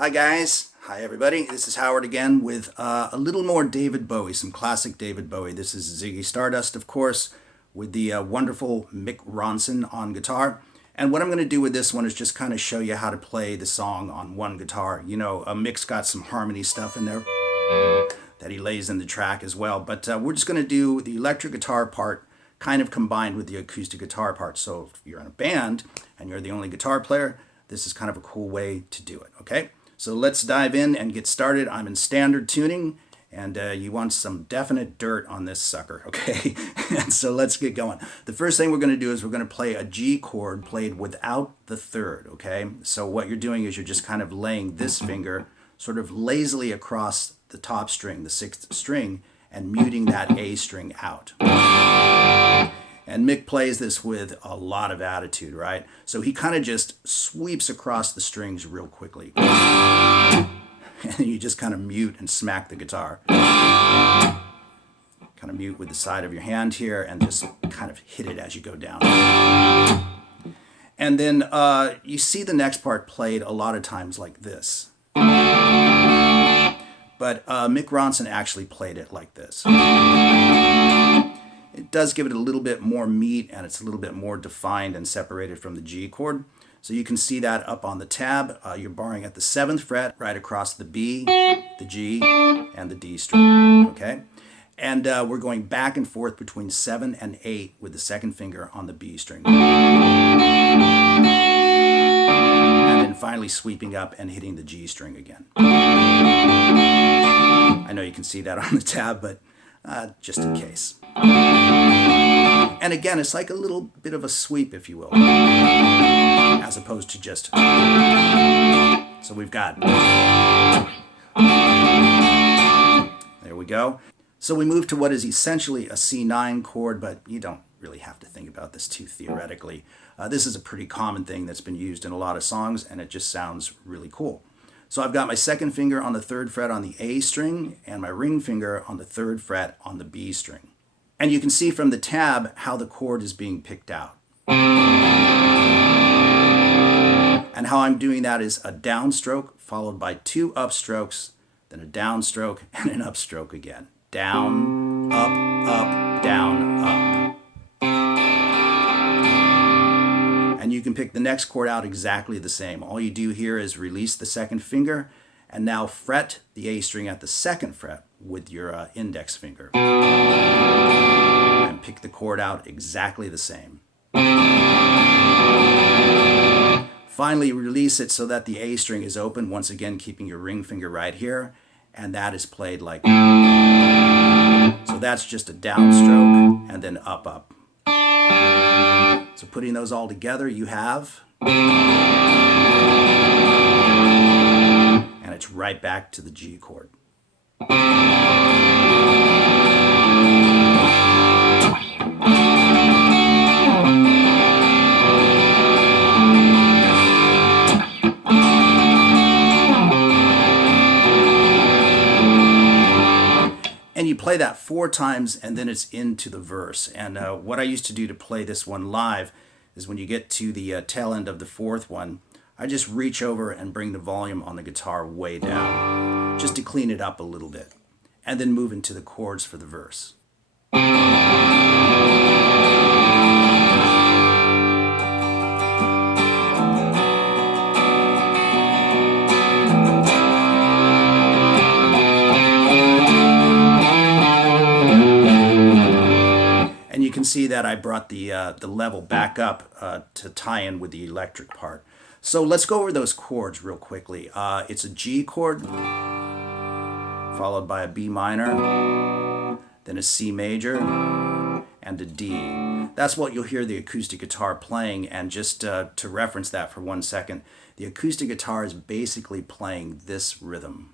Hi guys, hi everybody. This is Howard again with a little more David Bowie, some classic David Bowie. This is Ziggy Stardust, of course, with the wonderful Mick Ronson on guitar. And what I'm going to do with this one is just kind of show you how to play the song on one guitar. You know, Mick's got some harmony stuff in there that he lays in the track as well. But we're just going to do the electric guitar part kind of combined with the acoustic guitar part. So if you're in a band and you're the only guitar player, this is kind of a cool way to do it, okay? So let's dive in and get started. I'm in standard tuning, and you want some definite dirt on this sucker, okay? And so let's get going. The first thing we're going to do is we're going to play a G chord played without the third, okay? So what you're doing is you're just kind of laying this finger sort of lazily across the top string, the sixth string, and muting that A string out. And Mick plays this with a lot of attitude, right? So he kind of just sweeps across the strings real quickly. And you just kind of mute and smack the guitar. Kind of mute with the side of your hand here and just kind of hit it as you go down. And then you see the next part played a lot of times like this. But Mick Ronson actually played it like this. It does give it a little bit more meat, and it's a little bit more defined and separated from the G chord. So you can see that up on the tab. You're barring at the 7th fret, right across the B, the G, and the D string, okay? And we're going back and forth between 7 and 8 with the second finger on the B string. And then finally sweeping up and hitting the G string again. I know you can see that on the tab, but just in case. And again, it's like a little bit of a sweep, if you will, as opposed to just. So we've got. There we go. So we move to what is essentially a C9 chord, but you don't really have to think about this too theoretically. This is a pretty common thing that's been used in a lot of songs, and it just sounds really cool. So I've got my second finger on the 3rd fret on the A string and my ring finger on the 3rd fret on the B string. And you can see from the tab how the chord is being picked out. And how I'm doing that is a downstroke followed by 2 upstrokes, then a downstroke and an upstroke again. Down, up, down, up. And you can pick the next chord out exactly the same. All you do here is release the second finger and now fret the A string at the 2nd fret with your index finger. And pick the chord out exactly the same. Finally, release it so that the A string is open, once again keeping your ring finger right here, and that is played like. So that's just a downstroke and then up, up. So putting those all together, you have. And it's right back to the G chord. And you play that 4 times and then it's into the verse. And what I used to do to play this one live is when you get to the tail end of the 4th one, I just reach over and bring the volume on the guitar way down, just to clean it up a little bit, and then move into the chords for the verse. And you can see that I brought the level back up to tie in with the electric part. So let's go over those chords real quickly. It's a G chord, followed by a B minor, then a C major, and a D. That's what you'll hear the acoustic guitar playing, and just to reference that for 1 second, the acoustic guitar is basically playing this rhythm.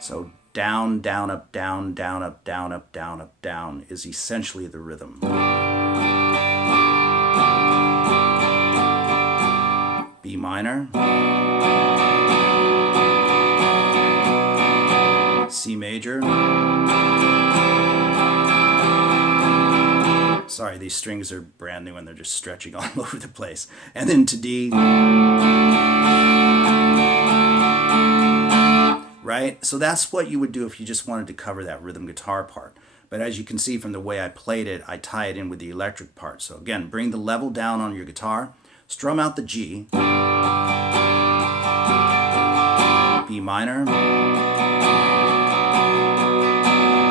So down, down, up, down, down, up, down, up, down, up, down is essentially the rhythm. B minor, C major, major. Sorry, these strings are brand new and they're just stretching all over the place. And then to D. Right? So that's what you would do if you just wanted to cover that rhythm guitar part. But as you can see from the way I played it, I tie it in with the electric part. So again, bring the level down on your guitar, strum out the G, B minor,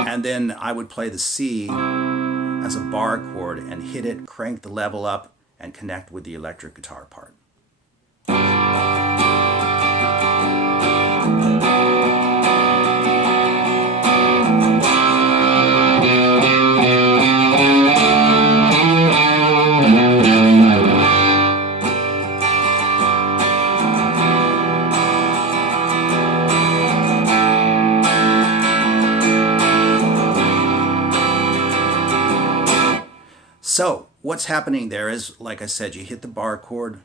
and then I would play the C as a bar chord and hit it, crank the level up, and connect with the electric guitar part. So what's happening there is, like I said, you hit the bar chord,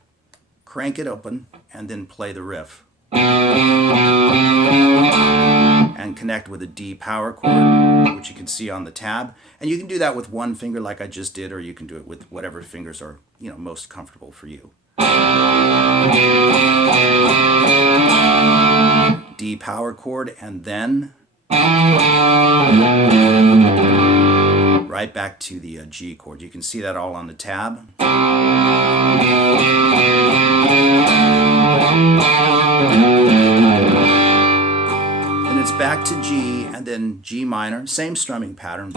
crank it open, and then play the riff. And connect with a D power chord, which you can see on the tab. And you can do that with one finger like I just did, or you can do it with whatever fingers are, most comfortable for you. D power chord, and then right back to the G chord. You can see that all on the tab. Then it's back to G, and then G minor, same strumming pattern.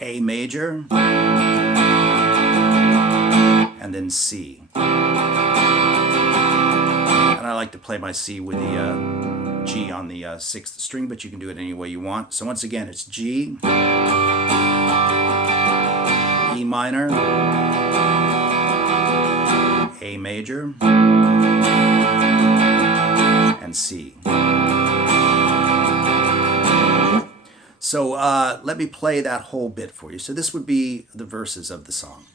A major, and then C. And I like to play my C with the G on the 6th string, but you can do it any way you want. So once again, it's G, E minor, A major, and C. So let me play that whole bit for you. So this would be the verses of the song.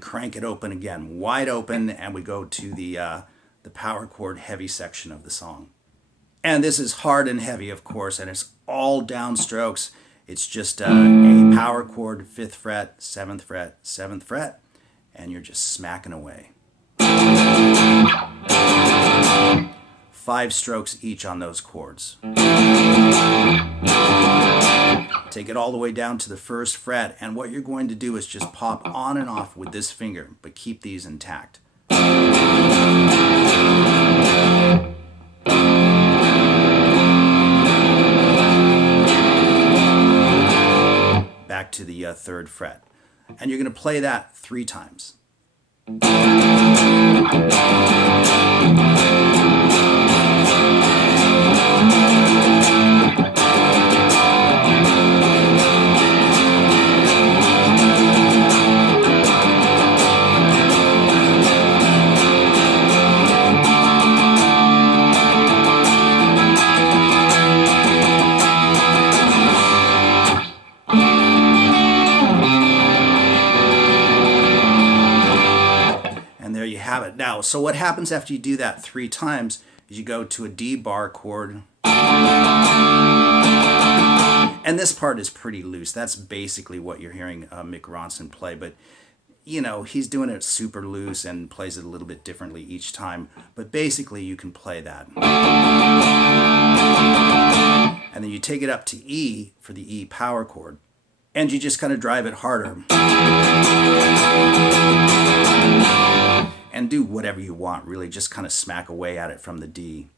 Crank it open again, wide open, and we go to the power chord heavy section of the song. And this is hard and heavy, of course, and it's all downstrokes. It's just a power chord, 5th fret, 7th fret, 7th fret, and you're just smacking away. 5 strokes each on those chords. Take it all the way down to the 1st fret, and what you're going to do is just pop on and off with this finger, but keep these intact. Back to the 3rd fret. And you're going to play that 3 times. Now, so what happens after you do that 3 times is you go to a D bar chord. And this part is pretty loose. That's basically what you're hearing Mick Ronson play. But, he's doing it super loose and plays it a little bit differently each time. But basically, you can play that. And then you take it up to E for the E power chord. And you just kind of drive it harder. And do whatever you want, really. Just kind of smack away at it from the D.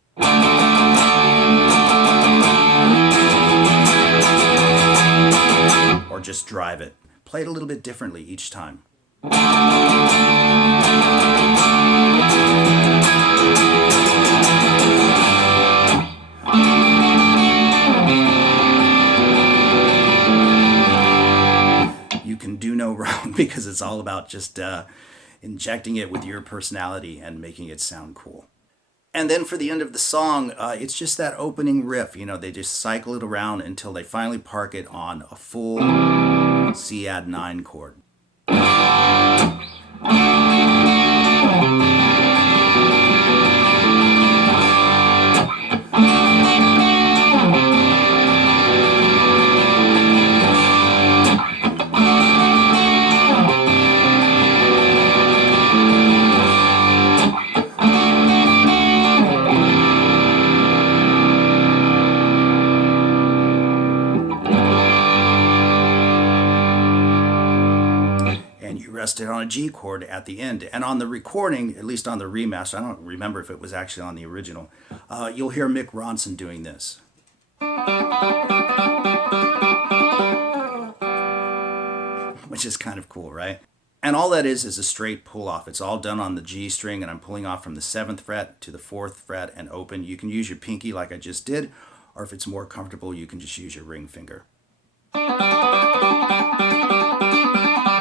Or just drive it. Play it a little bit differently each time. because it's all about just injecting it with your personality and making it sound cool. And then for the end of the song, it's just that opening riff. You know, they just cycle it around until they finally park it on a full C add 9 chord. Rested on a G chord at the end. And on the recording, at least on the remaster, I don't remember if it was actually on the original, you'll hear Mick Ronson doing this. Which is kind of cool, right? And all that is a straight pull off. It's all done on the G string, and I'm pulling off from the 7th fret to the 4th fret and open. You can use your pinky like I just did, or if it's more comfortable, you can just use your ring finger.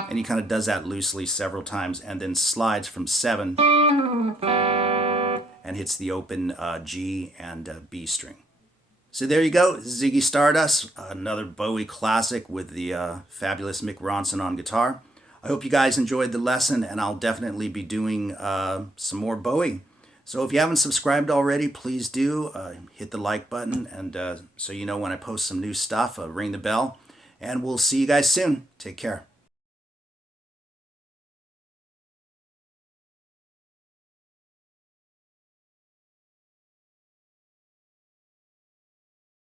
And he kind of does that loosely several times and then slides from 7 and hits the open G and B string. So there you go, Ziggy Stardust, another Bowie classic with the fabulous Mick Ronson on guitar. I hope you guys enjoyed the lesson, and I'll definitely be doing some more Bowie. So if you haven't subscribed already, please do. Hit the like button, and so you know when I post some new stuff, ring the bell. And we'll see you guys soon. Take care.